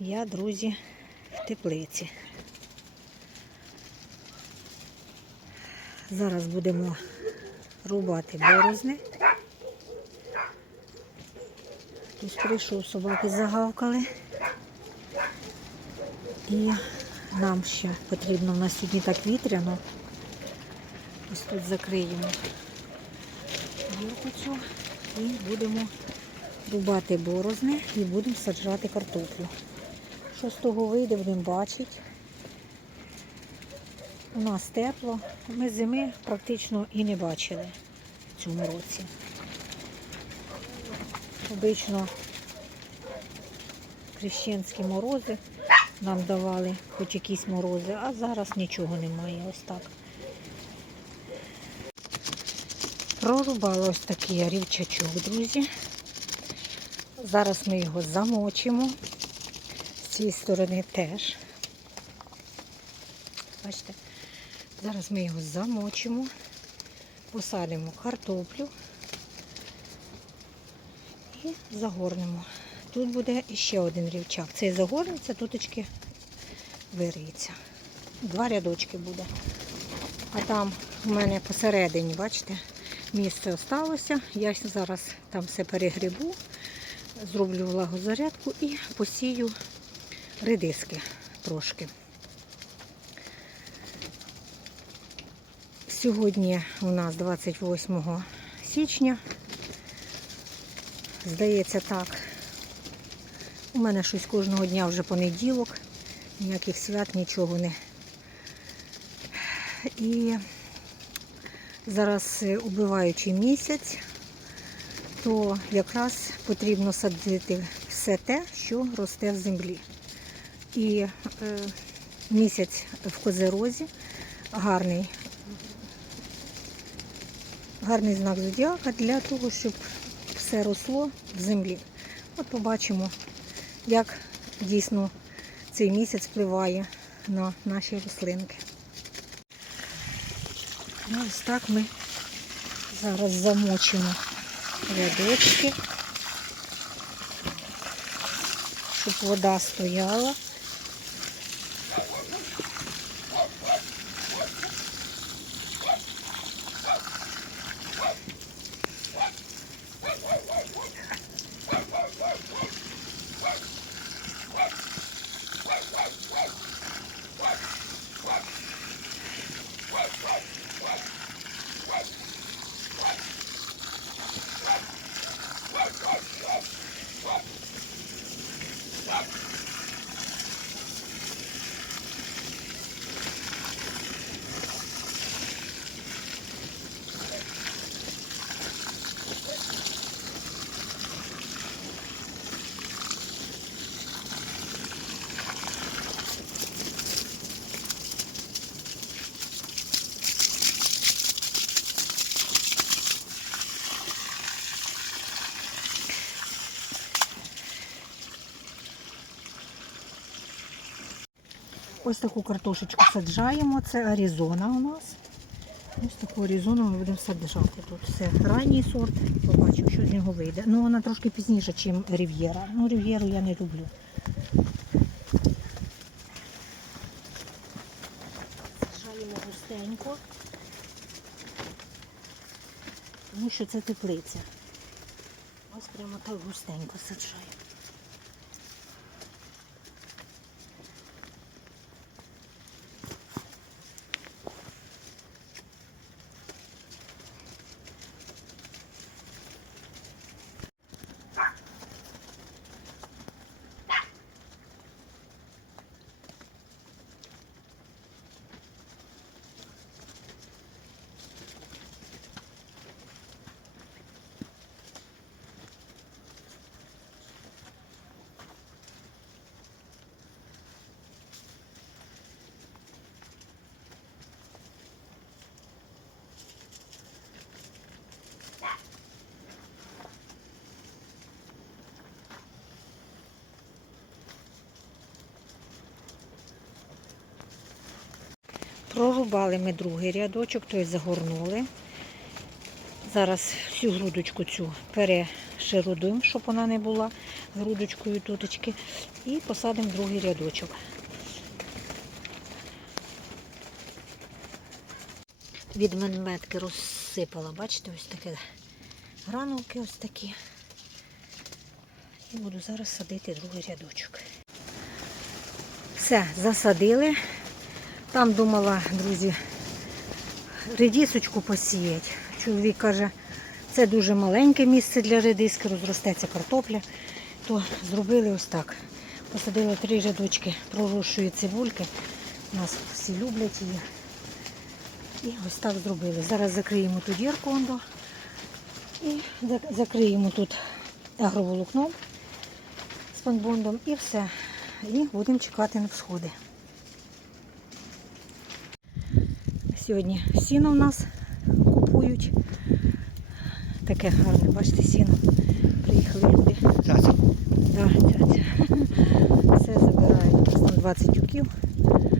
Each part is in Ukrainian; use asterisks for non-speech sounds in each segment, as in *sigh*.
я, друзі, в теплиці. Зараз будемо рубати борозни. Хтось прийшов, собаки загавкали. І нам ще потрібно, у нас сьогодні так вітряно. Ось тут закриємо гірку і будемо рубати борозни і будемо саджати картоплю. Що з того вийде, будемо бачити. У нас тепло, ми зими практично і не бачили в цьому році. Обично хрещенські морози нам давали хоч якісь морози, а зараз нічого немає. Ось так. Прорубала ось такий рівчачок, друзі. Зараз ми його замочимо. Цієї сторони теж. Бачите, зараз ми його замочимо, посадимо картоплю і загорнемо. Тут буде ще один рівчак. Цей загорнеться, туточки вириється. Два рядочки буде. А там у мене посередині, бачите, місце осталося. Я зараз там все перегрібу, зроблю влагозарядку і посію редиски трошки. Сьогодні у нас 28 січня. Здається так. У мене щось кожного дня вже понеділок, ніяких свят, нічого не. І зараз е, убиваючий місяць, то якраз потрібно садити все те, що росте в землі. І е, місяць в козерозі гарний, гарний знак зодіака для того, щоб все росло в землі. От побачимо, як дійсно цей місяць впливає на наші рослинки. Ну, ось так ми зараз замочимо рядочки, щоб вода стояла. Ось таку картошечку саджаємо. Це Аризона у нас. Ось таку Аризону ми будемо саджати. Тут все ранній сорт. Побачимо, що з нього вийде. Ну вона трошки пізніше, ніж Рів'єра. Ну, Рів'єру я не люблю. Саджаємо густенько. Тому що це теплиця. Ось прямо так густенько саджаємо. Прорубали ми другий рядочок, тобто загорнули. Зараз всю грудочку цю перешерудуємо, щоб вона не була грудочкою туточки. І посадимо другий рядочок. Від менметки розсипала, бачите, ось таке гранулки ось такі. І буду зараз садити другий рядочок. Все, засадили. Там думала, друзі, редісочку посіяти. Чоловік каже, це дуже маленьке місце для редиски, розростеться картопля. То зробили ось так. Посадили три рядочки пророщої цибульки. Нас всі люблять її. І ось так зробили. Зараз закриємо тут дірку ондо. І закриємо тут агроволокном з панбондом і все. І будемо чекати на всходи. Сьогодні сіно в нас купують. Таке гарне, бачите, сіно. Приїхали люди. Цяця. Да, цяця. *laughs* Все забирають. У нас там 20 тюків.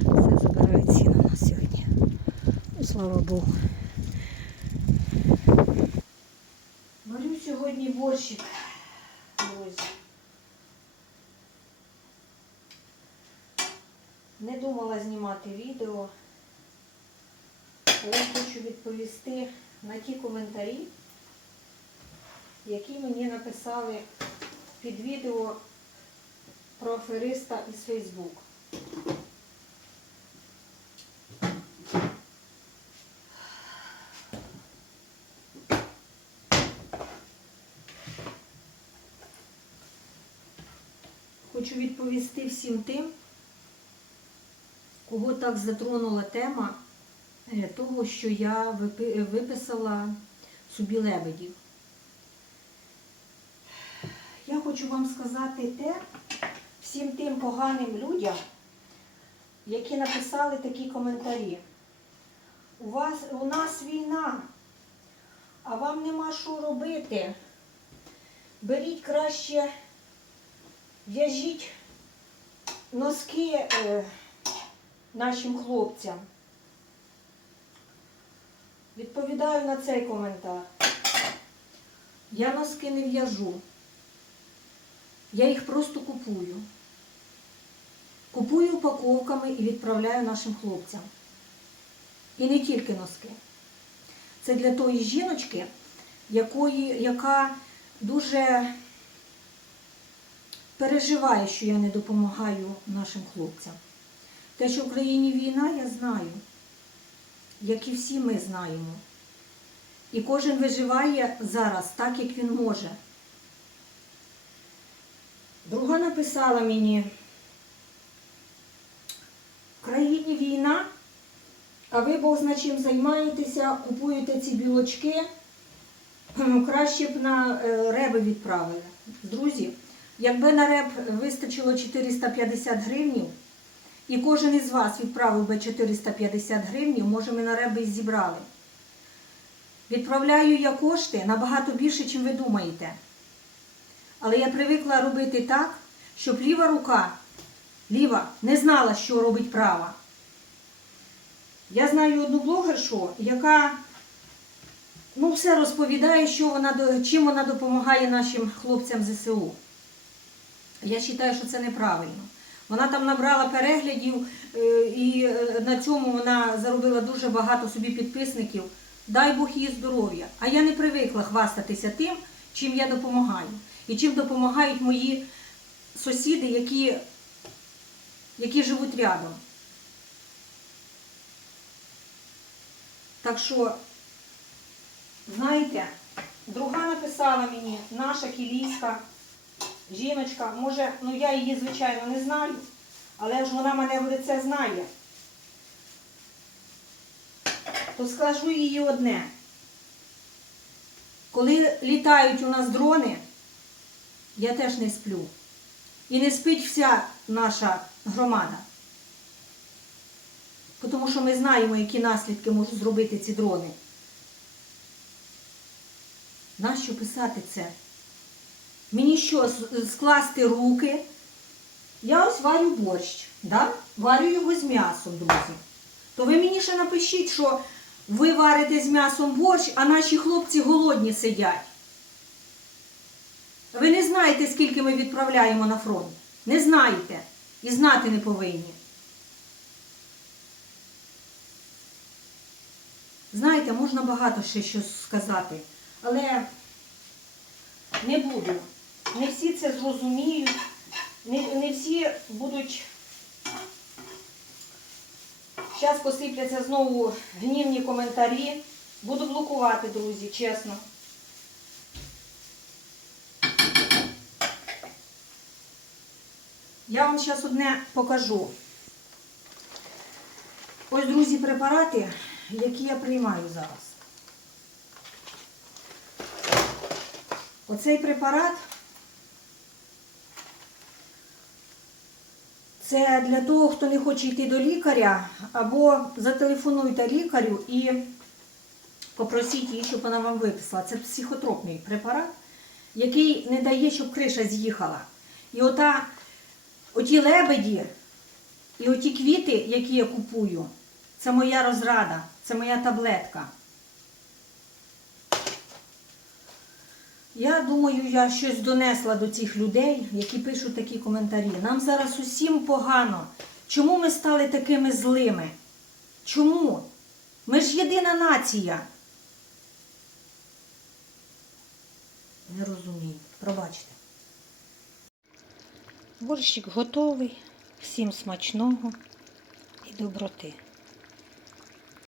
Все забирають сіно у нас сьогодні. Ну, слава Богу. Варю сьогодні борщик. Не думала знімати відео, але хочу відповісти на ті коментарі, які мені написали під відео про афериста із Фейсбук. Хочу відповісти всім тим, кого так затронула тема того, що я виписала собі лебедів. Я хочу вам сказати те всім тим поганим людям, які написали такі коментарі. У вас у нас війна, а вам нема що робити. Беріть краще, в'яжіть носки е, нашим хлопцям. Відповідаю на цей коментар. Я носки не в'яжу. Я їх просто купую. Купую упаковками і відправляю нашим хлопцям. І не тільки носки. Це для тої жіночки, якої, яка дуже переживає, що я не допомагаю нашим хлопцям. Те, що в країні війна, я знаю, як і всі ми знаємо. І кожен виживає зараз так, як він може. Друга написала мені, в країні війна, а ви Бог зна чим займаєтеся, купуєте ці білочки, краще б на е, реби відправили. Друзі, якби на реб вистачило 450 гривнів, і кожен із вас відправив би 450 гривнів, може ми на реби зібрали. Відправляю я кошти набагато більше, ніж ви думаєте. Але я привикла робити так, щоб ліва рука, ліва, не знала, що робить права. Я знаю одну блогершу, яка ну, все розповідає, що вона, чим вона допомагає нашим хлопцям ЗСУ. Я вважаю, що це неправильно. Вона там набрала переглядів е, і е, на цьому вона заробила дуже багато собі підписників. Дай Бог їй здоров'я. А я не привикла хвастатися тим, чим я допомагаю. І чим допомагають мої сусіди, які, які живуть рядом. Так що, знаєте, друга написала мені, наша кілійська жіночка, може, ну я її, звичайно, не знаю, але ж вона мене в лице знає. То скажу їй одне. Коли літають у нас дрони, я теж не сплю. І не спить вся наша громада. Тому що ми знаємо, які наслідки можуть зробити ці дрони. Нащо писати це? Мені що, скласти руки? Я ось варю борщ, да? варю його з м'ясом, друзі. То ви мені ще напишіть, що Ви варите з м'ясом борщ, а наші хлопці голодні сидять. Ви не знаєте, скільки ми відправляємо на фронт. Не знаєте. І знати не повинні. Знаєте, можна багато ще щось сказати, але не буду. Не всі це зрозуміють, не, не всі будуть. Зараз посипляться знову гнівні коментарі. Буду блокувати, друзі, чесно. Я вам зараз одне покажу. Ось, друзі, препарати, які я приймаю зараз. Оцей препарат це для того, хто не хоче йти до лікаря, або зателефонуйте лікарю і попросіть її, щоб вона вам виписала. Це психотропний препарат, який не дає, щоб криша з'їхала. І ота, оті лебеді і оті квіти, які я купую, це моя розрада, це моя таблетка. Я думаю, я щось донесла до цих людей, які пишуть такі коментарі. Нам зараз усім погано. Чому ми стали такими злими? Чому? Ми ж єдина нація. Не розумію. Пробачте. Борщик готовий. Всім смачного і доброти.